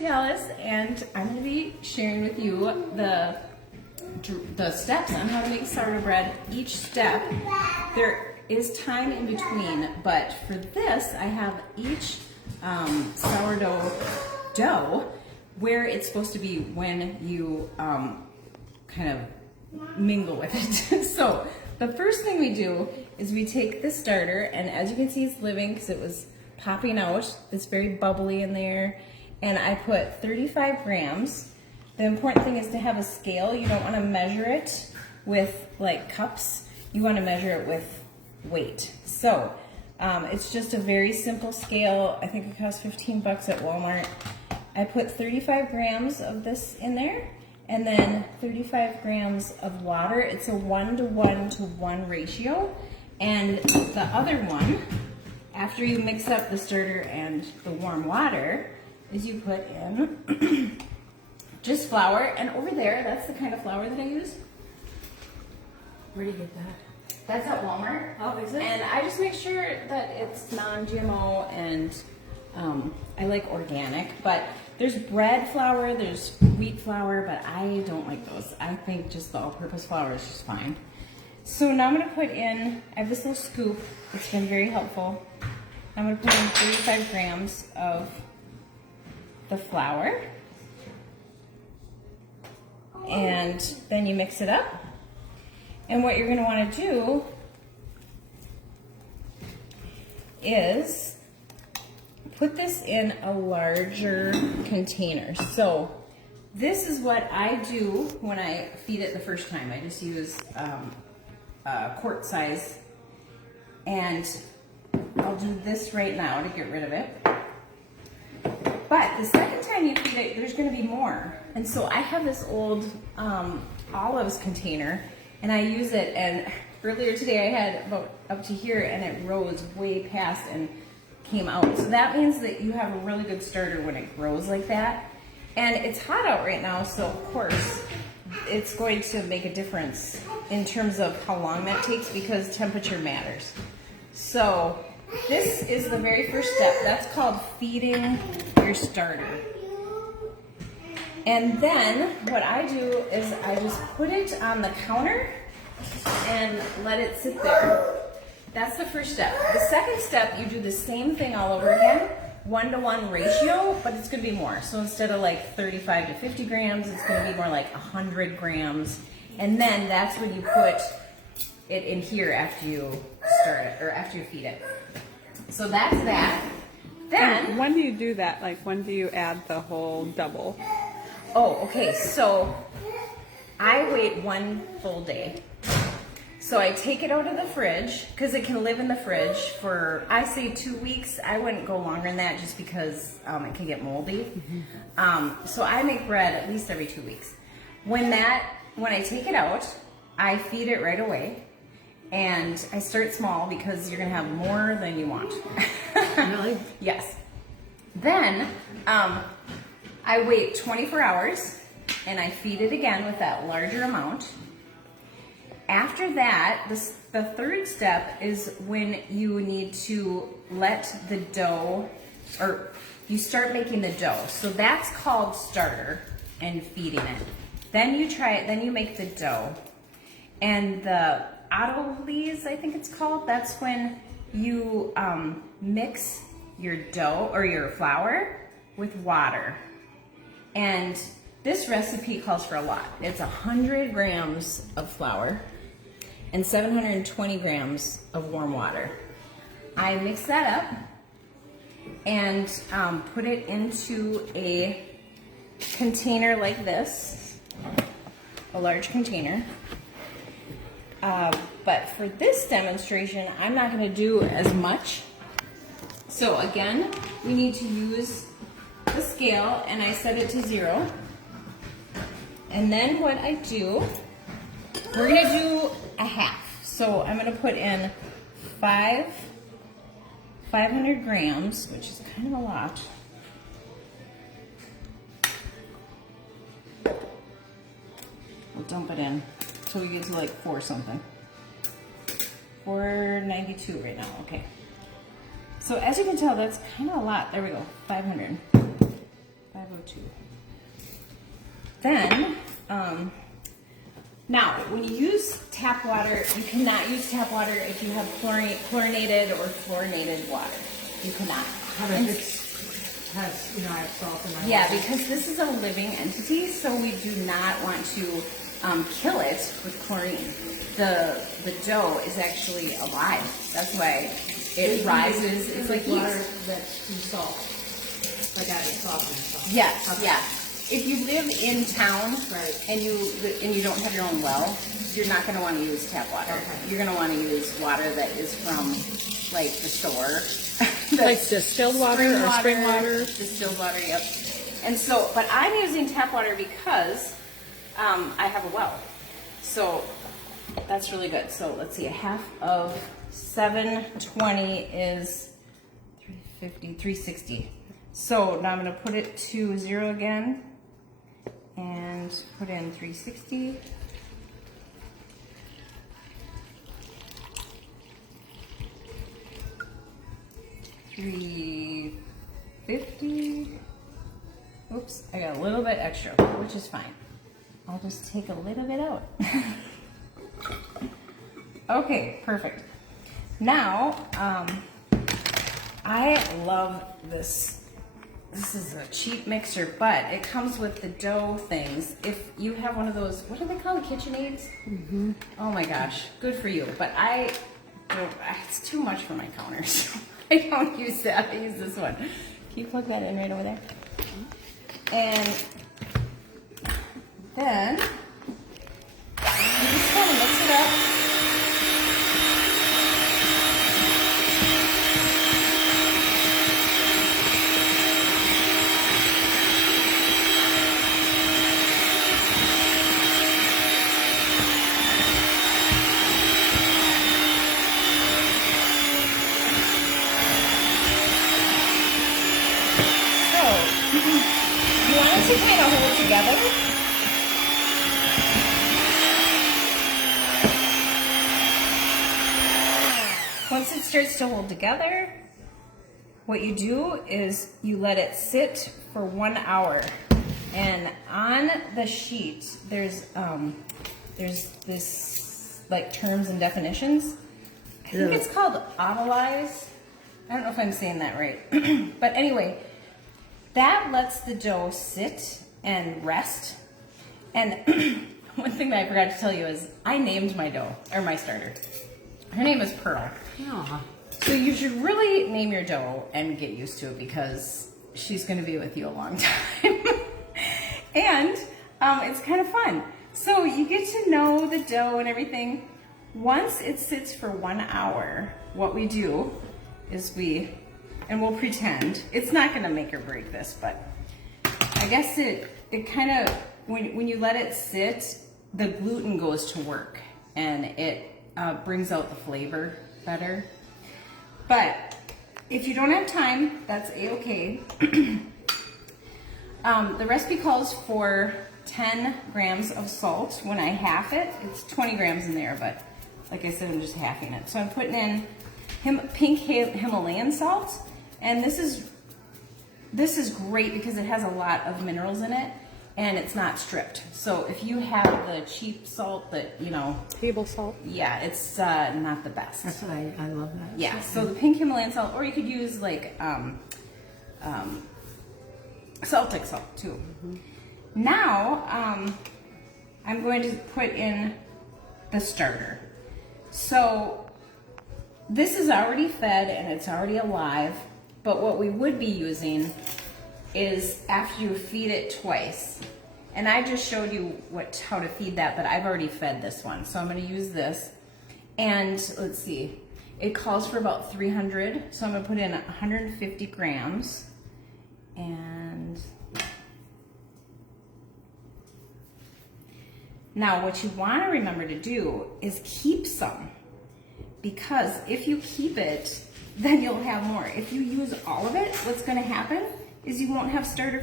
Alice, and I'm going to be sharing with you the steps on how to make sourdough bread. Each step, there is time in between, but for this, I have each sourdough dough where it's supposed to be when you kind of mingle with it. So the first thing we do is we take the starter, and as you can see, it's living because it was popping out. It's very bubbly in there. And I put 35 grams. The important thing is to have a scale. You don't want to measure it with like cups. You want to measure it with weight. So it's just a very simple scale. I think it costs 15 bucks at Walmart. I put 35 grams of this in there and then 35 grams of water. It's a 1:1:1 ratio. And the other one, after you mix up the starter and the warm water, is you put in just flour, and over there, that's the kind of flour that I use. Where do you get that? That's at Walmart. Oh, is it? And I just make sure that it's non-GMO, and I like organic, but there's bread flour, there's wheat flour, but I don't like those. I think just the all-purpose flour is just fine. So now I'm gonna put in, I have this little scoop, it's been very helpful. I'm gonna put in 35 grams of the flour, and then you mix it up. And what you're going to want to do is put this in a larger container. So this is what I do when I feed it the first time. I just use quart size, and I'll do this right now to get rid of it. But the second time you feed it, there's going to be more. And so I have this old olives container, and I use it. And earlier today I had about up to here, and it rose way past and came out. So that means that you have a really good starter when it grows like that. And it's hot out right now, so of course it's going to make a difference in terms of how long that takes, because temperature matters. So this is the very first step. That's called feeding your starter. And then what I do is I just put it on the counter and let it sit there. That's the first step. The second step, you do the same thing all over again, 1:1 ratio, but it's gonna be more. So instead of like 35 to 50 grams, it's gonna be more like 100 grams. And then that's when you put it in here after you start it, or after you feed it. So that's that. Then, and when do you do that? Like, when do you add the whole double? Oh, okay. So I wait one full day. So I take it out of the fridge, because it can live in the fridge for, I say 2 weeks. I wouldn't go longer than that, just because it can get moldy. So I make bread at least every 2 weeks. When I take it out, I feed it right away. And I start small because you're gonna have more than you want. Really? Yes. Then I wait 24 hours and I feed it again with that larger amount. After that, the third step is when you need to let the dough, or you start making the dough. So that's called starter and feeding it. Then you try it, then you make the dough. And the autolyse, I think it's called, that's when you mix your dough or your flour with water. And this recipe calls for a lot. It's 100 grams of flour and 720 grams of warm water. I mix that up and put it into a container like this, a large container. But for this demonstration, I'm not going to do as much. So again, we need to use the scale, and I set it to 0. And then what I do, we're going to do a half. So I'm going to put in 500 grams, which is kind of a lot. We'll dump it in until we get to like 4 something. 492 right now, okay. So as you can tell, that's kind of a lot. There we go, 500. 500 go 2. Then, now, when you use tap water, you cannot use tap water if you have chlorinated or fluorinated water. You cannot. How about this has, I have salt in my Yeah, water. because this is a living entity, so we do not want to kill it with chlorine. The dough is actually alive. That's why it rises. It's like water yeast. that's in salt. Like adding salt and salt. Yes, Okay. yeah. If you live in town Right. and you don't have your own well, you're not going to want to use tap water. Okay. You're going to want to use water that is from like the store. Like distilled water or spring water? Distilled water, yep. And so, but I'm using tap water because I have a well. So that's really good. So let's see, a half of 720 is 350, 360. So now I'm going to put it to 0 again and put in 360. $3.50. Oops, I got a little bit extra, which is fine. I'll just take a little bit out. Okay, perfect. Now, I love this. This is a cheap mixer, but it comes with the dough things. If you have one of those, what are they called, KitchenAids? Mm-hmm. Oh my gosh, good for you. But it's too much for my counter, so I don't use that. I use this one. Can you plug that in right over there? And then you just kind of mix it up. You want it to kind of hold together. Once it starts to hold together, what you do is you let it sit for 1 hour. And on the sheet, there's this like terms and definitions. I think it's called autolyze. I don't know if I'm saying that right. But anyway, that lets the dough sit and rest. And one thing that I forgot to tell you is I named my dough, or my starter. Her name is Pearl. Yeah. So you should really name your dough and get used to it because she's going to be with you a long time. And it's kind of fun. So you get to know the dough and everything. Once it sits for 1 hour, what we do is we'll pretend, it's not gonna make or break this, but I guess it kind of, when you let it sit, the gluten goes to work and it brings out the flavor better. But if you don't have time, that's a-okay. The recipe calls for 10 grams of salt. When I half it, it's 20 grams in there, but like I said, I'm just halving it. So I'm putting in pink Himalayan salt, and this is great because it has a lot of minerals in it, and it's not stripped. So if you have the cheap salt that, Table salt. yeah, it's not the best. That's what I love that. Yeah, so the pink Himalayan salt, or you could use like Celtic salt too. Mm-hmm. Now, I'm going to put in the starter. So this is already fed and it's already alive, but what we would be using is after you feed it twice. And I just showed you how to feed that, but I've already fed this one. So I'm gonna use this. And let's see, it calls for about 300. So I'm gonna put in 150 grams. And now what you wanna remember to do is keep some. Because if you keep it, then you'll have more. If you use all of it, what's gonna happen is you won't have starter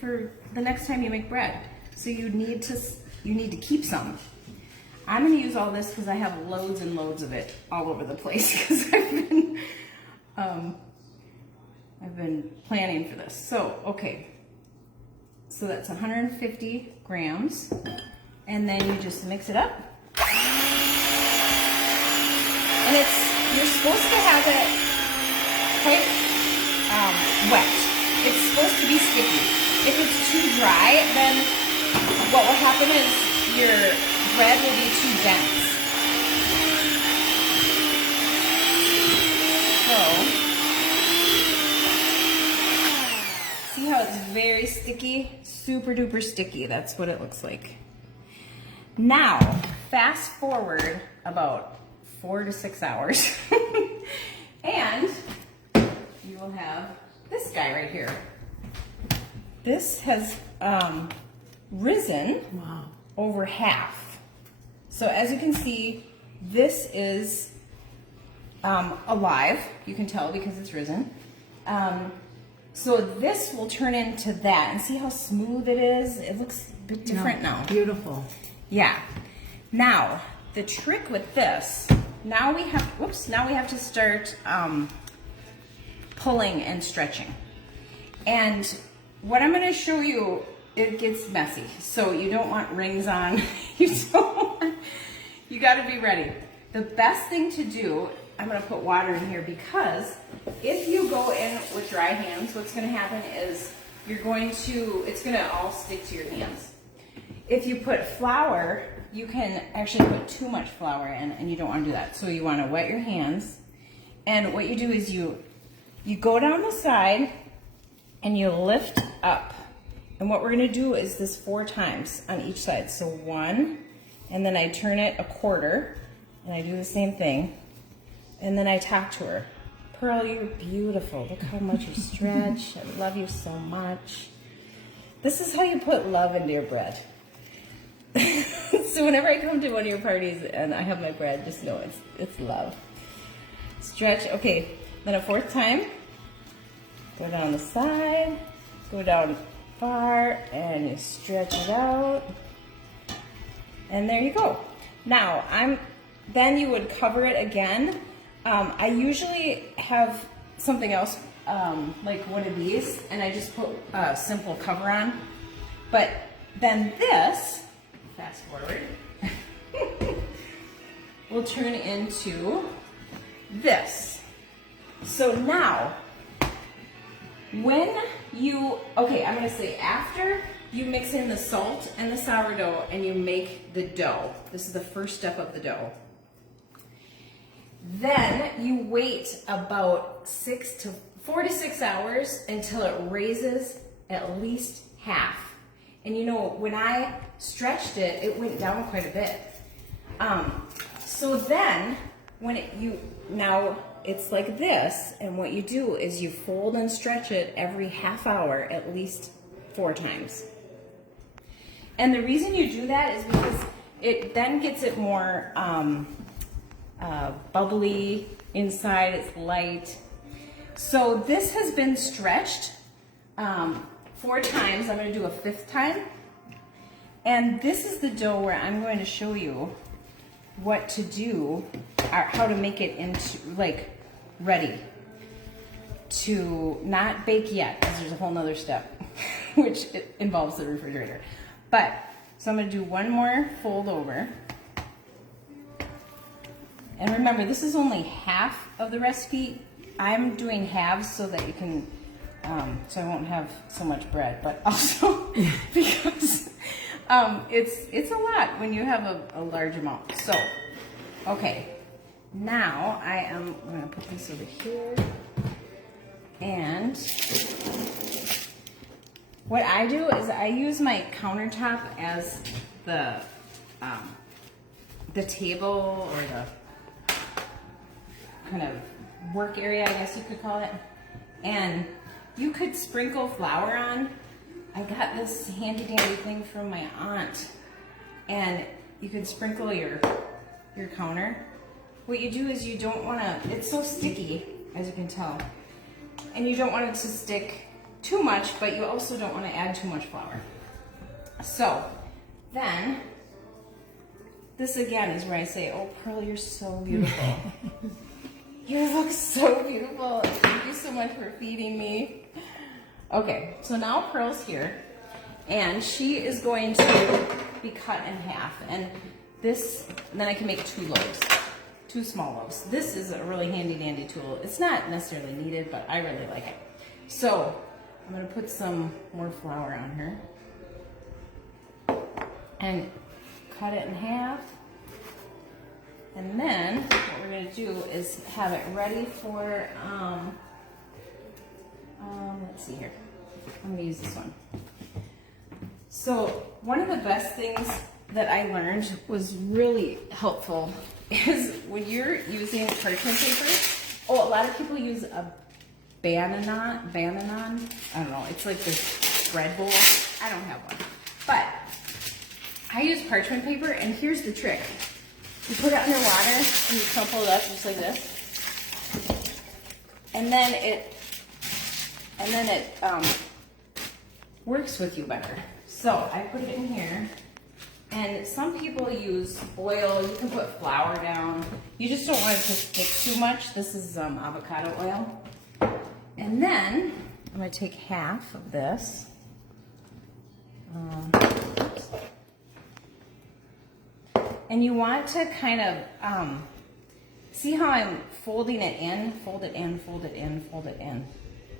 for the next time you make bread. So you need to keep some. I'm gonna use all this because I have loads and loads of it all over the place because I've been planning for this. So, okay. So that's 150 grams. And then you just mix it up. And you're supposed to have it quite wet. It's supposed to be sticky. If it's too dry, then what will happen is your bread will be too dense. So, see how it's very sticky? Super duper sticky. That's what it looks like. Now, fast forward about 4 to 6 hours, and you will have this guy right here. This has risen over half. So as you can see, this is alive. You can tell because it's risen. So this will turn into that, and see how smooth it is? It looks a bit different now. Beautiful. Yeah. Now, the trick with this, now we have to start pulling and stretching. And what I'm going to show you, it gets messy. So you don't want rings on. You got to be ready. The best thing to do, I'm going to put water in here, because if you go in with dry hands, what's going to happen is it's going to all stick to your hands. If you put flour, you can actually put too much flour in, and you don't want to do that. So you want to wet your hands. And what you do is you go down the side and you lift up. And what we're going to do is this 4 times on each side. So 1, and then I turn it a quarter, and I do the same thing. And then I talk to her. Pearl, you're beautiful. Look how much you stretch. I love you so much. This is how you put love into your bread. So whenever I come to one of your parties and I have my bread, just know it's love. Stretch. Okay, then a 4th time. Go down the side, go down far, and you stretch it out. And there you go. Now, then you would cover it again. I usually have something else, like one of these, and I just put a simple cover on. But then this, fast forward, will turn into this. So now, I'm going to say after you mix in the salt and the sourdough and you make the dough, this is the first step of the dough. Then you wait about 4 to 6 hours until it raises at least half. And you know, when I stretched it, it went down quite a bit. So then, now it's like this, and what you do is you fold and stretch it every half hour, at least 4 times. And the reason you do that is because it then gets it more bubbly inside, it's light. So this has been stretched 4 times. I'm going to do a 5th time. And this is the dough where I'm going to show you what to do, or how to make it into, ready to not bake yet, because there's a whole nother step, which involves the refrigerator. But, so I'm going to do one more fold over. And remember, this is only half of the recipe. I'm doing halves so that you can, so I won't have so much bread, but also because it's a lot when you have a large amount. So, okay, now I'm going to put this over here. And what I do is I use my countertop as the table, or the kind of work area, I guess you could call it. And you could sprinkle flour on. I got this handy dandy thing from my aunt, and you could sprinkle your counter. What you do is you don't want to, it's so sticky, as you can tell, and you don't want it to stick too much, but you also don't want to add too much flour. So then, this again is where I say, oh, Pearl, you're so beautiful. You look so beautiful. Thank you so much for feeding me. Okay, so now Pearl's here, And she is going to be cut in half. And this, then I can make 2 loaves, 2 small loaves. This is a really handy dandy tool. It's not necessarily needed, but I really like it. So I'm gonna put some more flour on her and cut it in half. And then what we're gonna do is have it ready for, let's see here. I'm gonna use this one. So one of the best things that I learned was really helpful is when you're using parchment paper. Oh, a lot of people use a Bananon. I don't know. It's like this bread bowl. I don't have one, but I use parchment paper. And here's the trick: you put it under water and you crumple it up just like this, and then it works with you better. So I put it in here, and some people use oil. You can put flour down. You just don't want it to stick too much. This is avocado oil. And then I'm going to take half of this. And you want to kind of see how I'm folding it in, fold it in, fold it in, fold it in,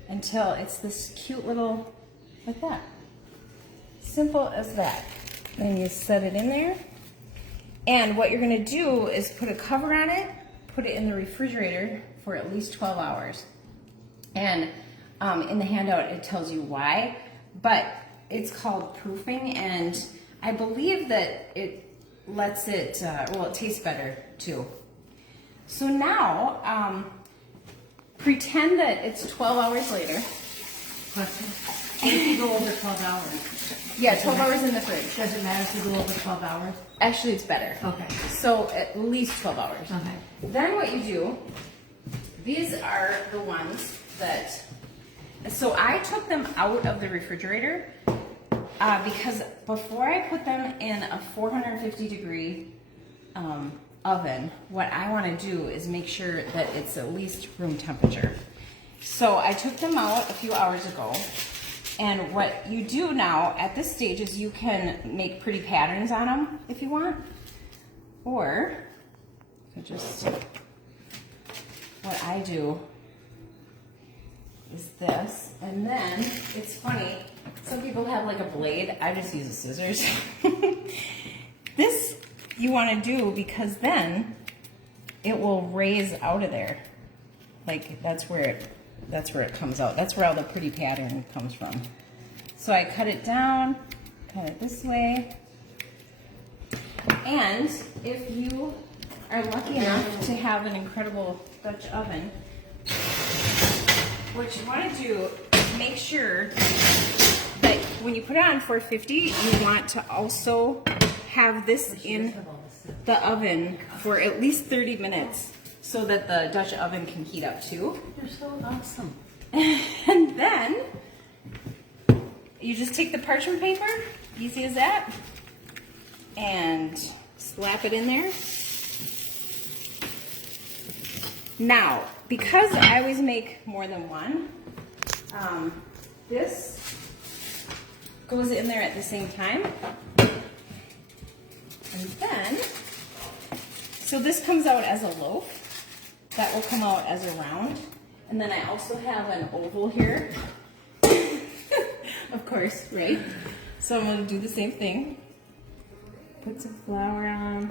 until it's this cute little, like that. Simple as that. Then you set it in there. And what you're going to do is put a cover on it, put it in the refrigerator for at least 12 hours. And in the handout it tells you why, but it's called proofing, and I believe that it lets it, well, it tastes better too. So now, pretend that it's 12 hours later. Question. If you go over 12 hours. Yeah, 12 hours in the fridge. Does it matter if you go over 12 hours? Actually, it's better. Okay. So at least 12 hours. Okay. Then what you do, these are the ones that, so I took them out of the refrigerator because before I put them in a 450 degree oven, what I want to do is make sure that it's at least room temperature. So I took them out a few hours ago, and what you do now at this stage is you can make pretty patterns on them if you want, or you just, what I do is this, and then it's funny, some people have like a blade, I just use a scissors. This you want to do because then it will raise out of there. Like that's where it comes out. That's where all the pretty pattern comes from. So I cut it down, cut it this way. And if you are lucky enough to have an incredible Dutch oven, what you want to do is make sure that when you put it on 450, you want to also have this in the oven for at least 30 minutes so that the Dutch oven can heat up too. You're so awesome. And then you just take the parchment paper, easy as that, and slap it in there. Now, because I always make more than one, this goes in there at the same time. And then, so this comes out as a loaf. That will come out as a round. And then I also have an oval here. Of course, right? So I'm going to do the same thing. Put some flour on.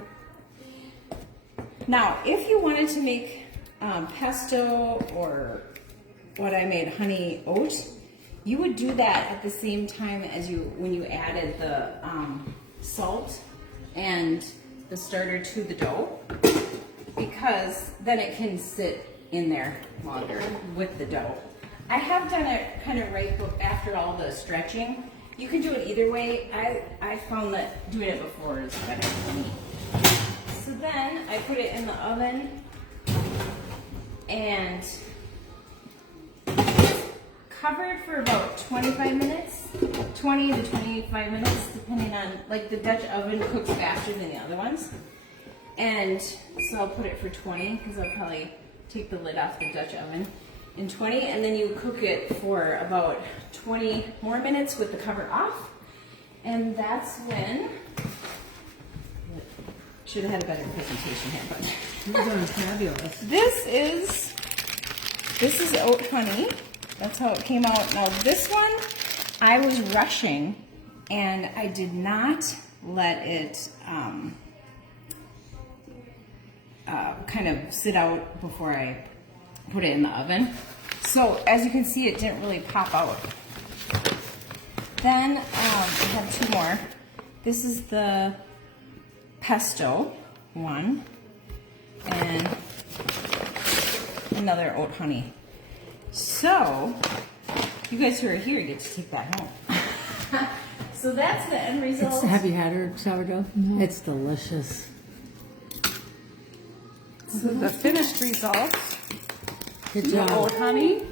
Now, if you wanted to make pesto or what I made, honey oat, you would do that at the same time as when you added the salt and the starter to the dough, because then it can sit in there longer with the dough. I have done it kind of right after all the stretching. You can do it either way. I found that doing it before is better for me. So then I put it in the oven and cover it for about 25 minutes, 20 to 25 minutes, depending on, like the Dutch oven cooks faster than the other ones. And so I'll put it for 20 because I'll probably take the lid off the Dutch oven in 20, and then you cook it for about 20 more minutes with the cover off. And that's when, should have had a better presentation here, but. You're doing fabulous. This is oat honey. That's how it came out. Now this one, I was rushing and I did not let it kind of sit out before I put it in the oven. So as you can see, it didn't really pop out. Then I have two more. This is the pesto one and another oat honey. So you guys who are here get to take that home. So that's the end result. Have you had her sourdough? No. It's delicious. So the finished results, Good the job. oat honey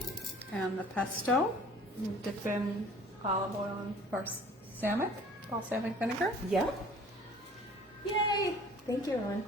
and the pesto. You dip in olive oil and balsamic vinegar. Yep. Yay! Thank you, everyone.